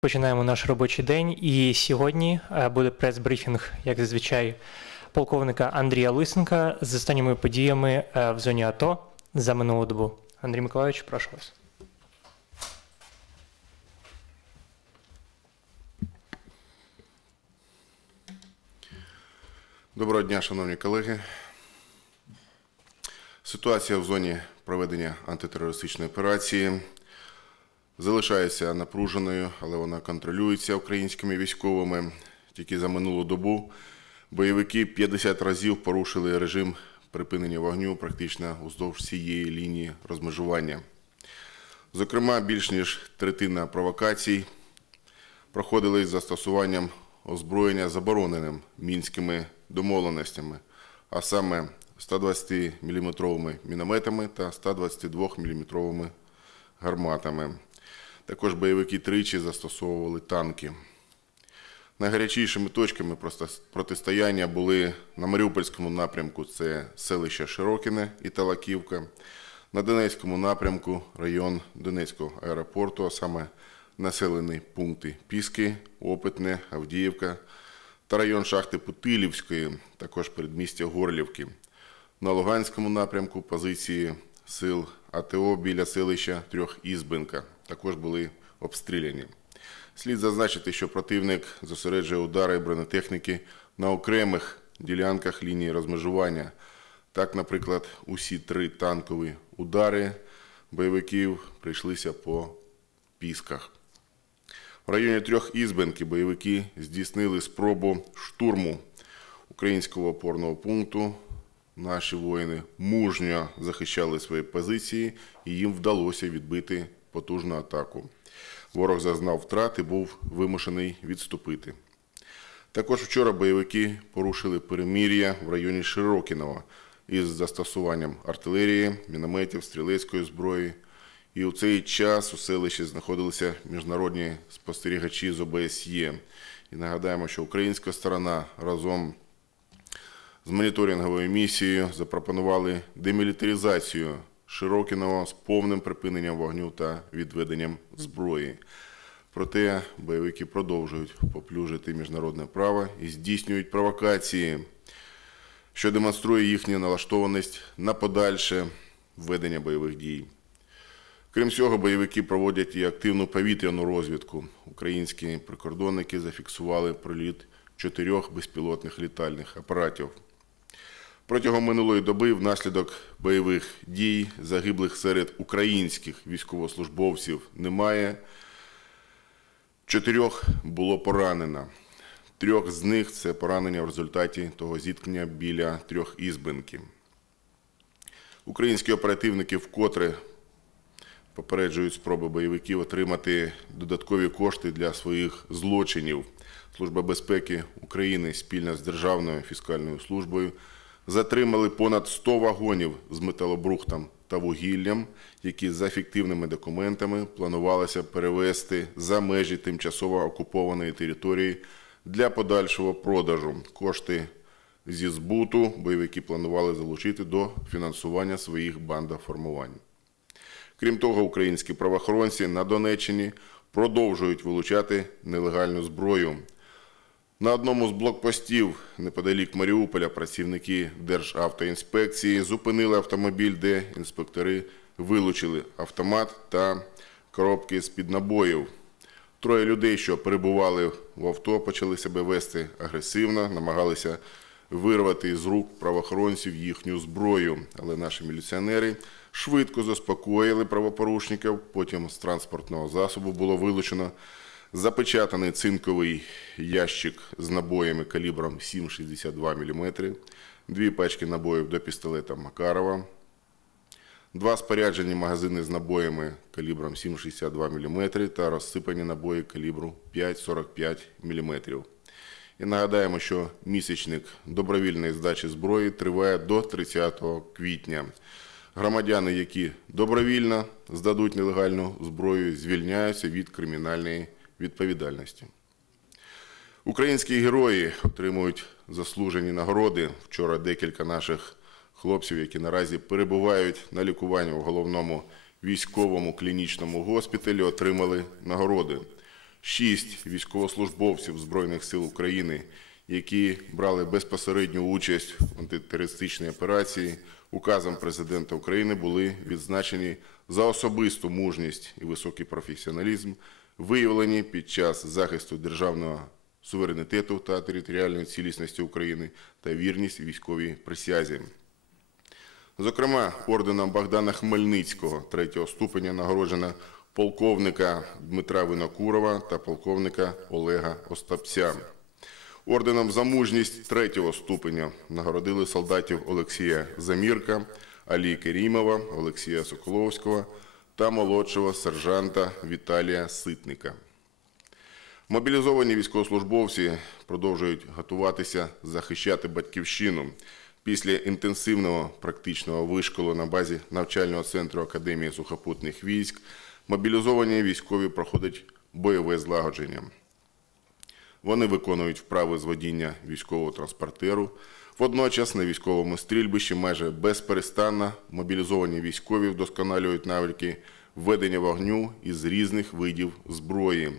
Починаємо наш робочий день. І сьогодні е, буде прес-брифінг, як зазвичай, полковника Андрія Лисенка з останніми подіями е, в зоні АТО за минулу добу. Андрій Миколаївич, прошу вас. Доброго дня, шановні колеги. Ситуація в зоні проведення антитерористичної операції залишається напруженою, але вона контролюється українськими військовими. Тільки за минулу добу бойовики 50 разів порушили режим припинення вогню практично уздовж всієї лінії розмежування. Зокрема, більш ніж третина провокацій проходили з застосуванням озброєння забороненим мінськими домовленостями, а саме 120-мм мінометами та 122-мм гарматами. Також бойовики тричі застосовували танки. Найгарячішими точками протистояння були на Маріупольському напрямку це селище Широкіне і Талаківка, на Донецькому напрямку район Донецького аеропорту, а саме населені пункти Піски, Опитне, Авдіївка та район шахти Путилівської, також передмістя Горлівки. На Луганському напрямку позиції сил АТО біля селища Трьохізбинка також були обстріляні. Слід зазначити, що противник зосереджує удари бронетехніки на окремих ділянках лінії розмежування. Так, наприклад, усі три танкові удари бойовиків прийшлися по пісках. В районі трьох ізбенки бойовики здійснили спробу штурму українського опорного пункту. Наші воїни мужньо захищали свої позиції і їм вдалося відбити потужну атаку. Ворог зазнав втрат і був вимушений відступити. Також вчора бойовики порушили перемір'я в районі Широкінова із застосуванням артилерії, мінометів, стрілецької зброї. І у цей час у селищі знаходилися міжнародні спостерігачі з ОБСЄ. І нагадаємо, що українська сторона разом з моніторинговою місією запропонували демілітаризацію Широкіного з повним припиненням вогню та відведенням зброї. Проте бойовики продовжують поплюжити міжнародне право і здійснюють провокації, що демонструє їхню налаштованість на подальше введення бойових дій. Крім цього, бойовики проводять і активну повітряну розвідку. Українські прикордонники зафіксували приліт чотирьох безпілотних літальних апаратів. Протягом минулої доби внаслідок бойових дій загиблих серед українських військовослужбовців немає. Чотирьох було поранено. Трьох з них це поранення в результаті того зіткнення біля трьох ізбинків. Українські оперативники вкотре попереджують спроби бойовиків отримати додаткові кошти для своїх злочинів. Служба безпеки України спільно з Державною фіскальною службою затримали понад 100 вагонів з металобрухтом та вугіллям, які за фіктивними документами планувалося перевести за межі тимчасово окупованої території для подальшого продажу. Кошти зі збуту бойовики планували залучити до фінансування своїх бандоформувань. Крім того, українські правоохоронці на Донеччині продовжують вилучати нелегальну зброю. На одному з блокпостів неподалік Маріуполя працівники Державтоінспекції зупинили автомобіль, де інспектори вилучили автомат та коробки з-під набоїв. Троє людей, що перебували в авто, почали себе вести агресивно, намагалися вирвати з рук правоохоронців їхню зброю. Але наші міліціонери швидко заспокоїли правопорушників. Потім з транспортного засобу було вилучено запечатаний цинковий ящик з набоями калібром 7,62 мм, дві пачки набоїв до пістолета Макарова, два споряджені магазини з набоями калібром 7,62 мм та розсипані набої калібру 5,45 мм. І нагадаємо, що місячник добровільної здачі зброї триває до 30 квітня. Громадяни, які добровільно здадуть нелегальну зброю, звільняються від кримінальної відповідальності. Українські герої отримують заслужені нагороди. Вчора декілька наших хлопців, які наразі перебувають на лікуванні в головному військовому клінічному госпіталі, отримали нагороди. шість військовослужбовців Збройних сил України, які брали безпосередню участь в антитерористичній операції, указом президента України були відзначені за особисту мужність і високий професіоналізм, виявлені під час захисту державного суверенітету та територіальної цілісності України та вірність військовій присязі. Зокрема, орденом Богдана Хмельницького третього ступеня нагороджено полковника Дмитра Винокурова та полковника Олега Остапця. Орденом за мужність третього ступеня нагородили солдатів Олексія Замірка, Алі Керімова, Олексія Соколовського та молодшого сержанта Віталія Ситника. Мобілізовані військовослужбовці продовжують готуватися захищати батьківщину. Після інтенсивного практичного вишколу на базі навчального центру Академії сухопутних військ мобілізовані військові проходять бойове злагодження. Вони виконують вправи з водіння військового транспортеру. Водночас на військовому стрільбищі майже безперестанно мобілізовані військові вдосконалюють навики ведення вогню із різних видів зброї,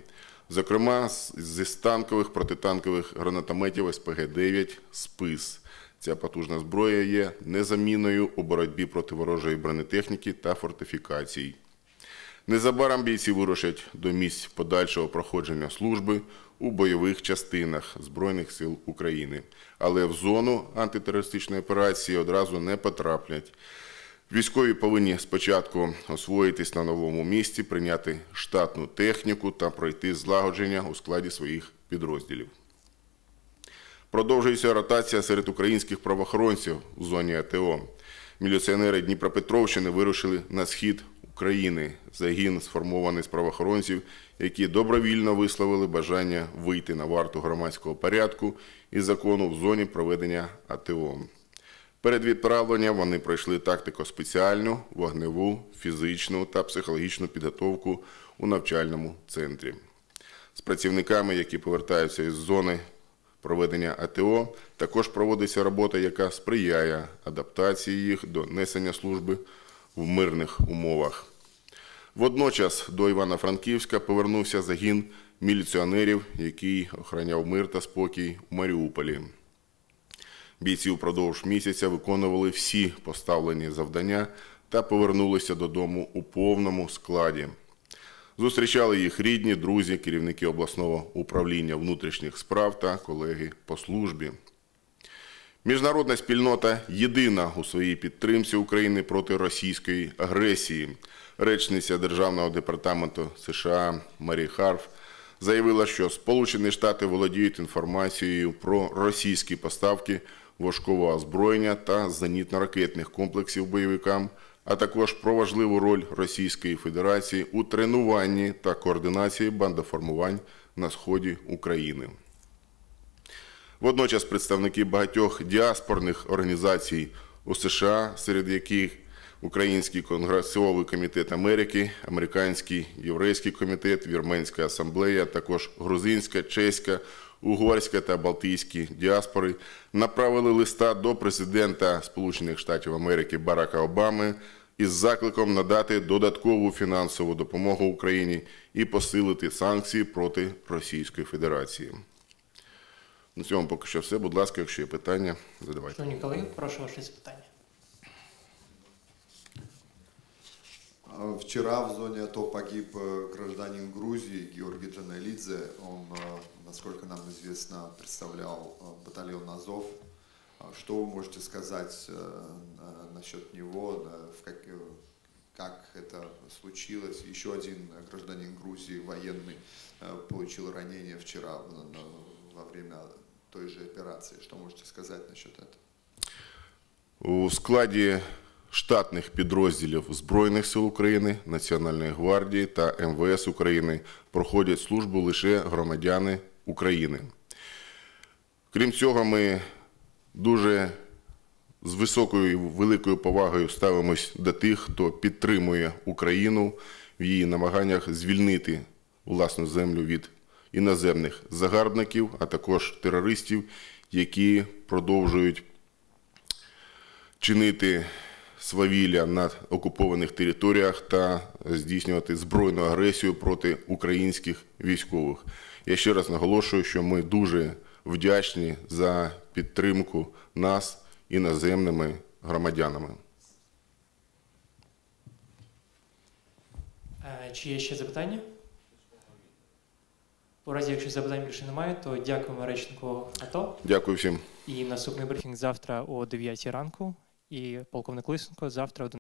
зокрема зі станкових протитанкових гранатометів СПГ-9 «Спис». Ця потужна зброя є незамінною у боротьбі проти ворожої бронетехніки та фортифікацій. Незабаром бійці вирушать до місць подальшого проходження служби у бойових частинах Збройних сил України, але в зону антитерористичної операції одразу не потраплять. Військові повинні спочатку освоїтись на новому місці, прийняти штатну техніку та пройти злагодження у складі своїх підрозділів. Продовжується ротація серед українських правоохоронців у зоні АТО. Міліціонери Дніпропетровщини вирушили на схід України. Загін сформований з правоохоронців, які добровільно висловили бажання вийти на варту громадського порядку і закону в зоні проведення АТО. Перед відправленням вони пройшли тактико-спеціальну, вогневу, фізичну та психологічну підготовку у навчальному центрі. З працівниками, які повертаються із зони проведення АТО, також проводиться робота, яка сприяє адаптації їх до несення служби в мирних умовах. Водночас до Івано-Франківська повернувся загін міліціонерів, який охороняв мир та спокій у Маріуполі. Бійці впродовж місяця виконували всі поставлені завдання та повернулися додому у повному складі. Зустрічали їх рідні, друзі, керівники обласного управління внутрішніх справ та колеги по службі. Міжнародна спільнота єдина у своїй підтримці України проти російської агресії. Речниця Державного департаменту США Марі Харф заявила, що Сполучені Штати володіють інформацією про російські поставки важкого озброєння та зенітно-ракетних комплексів бойовикам, а також про важливу роль Російської Федерації у тренуванні та координації бандоформувань на сході України. Водночас представники багатьох діаспорних організацій у США, серед яких Український конгресовий комітет Америки, Американський єврейський комітет, Вірменська асамблея, також грузинська, чеська, угорська та балтійські діаспори направили листа до президента Сполучених Штатів Америки Барака Обами із закликом надати додаткову фінансову допомогу Україні і посилити санкції проти Російської Федерації. На цьому поки що все. Будь ласка, якщо є питання, задавайте. Шановні колеги, прошу ваші запитання. Вчера в зоне АТО погиб э, гражданин Грузии Георгий Джаналидзе. Он, э, насколько нам известно, представлял э, батальон Азов. А Что вы можете сказать э, на- насчет него, как, э, как это случилось? Еще один э, гражданин Грузии, военный, э, получил ранение вчера во время той же операции. Что можете сказать насчет этого? У складі штатних підрозділів Збройних сил України, Національної гвардії та МВС України проходять службу лише громадяни України. Крім цього, ми дуже з високою і великою повагою ставимось до тих, хто підтримує Україну в її намаганнях звільнити власну землю від іноземних загарбників, а також терористів, які продовжують чинити свавілля на окупованих територіях та здійснювати збройну агресію проти українських військових. Я ще раз наголошую, що ми дуже вдячні за підтримку нас іноземними громадянами. Е, Чи є ще запитання? У разі, якщо запитань більше немає, то дякуємо речнику АТО. Дякую всім. І наступний брифінг завтра о 9 ранку. І полковник Лисенко завтра о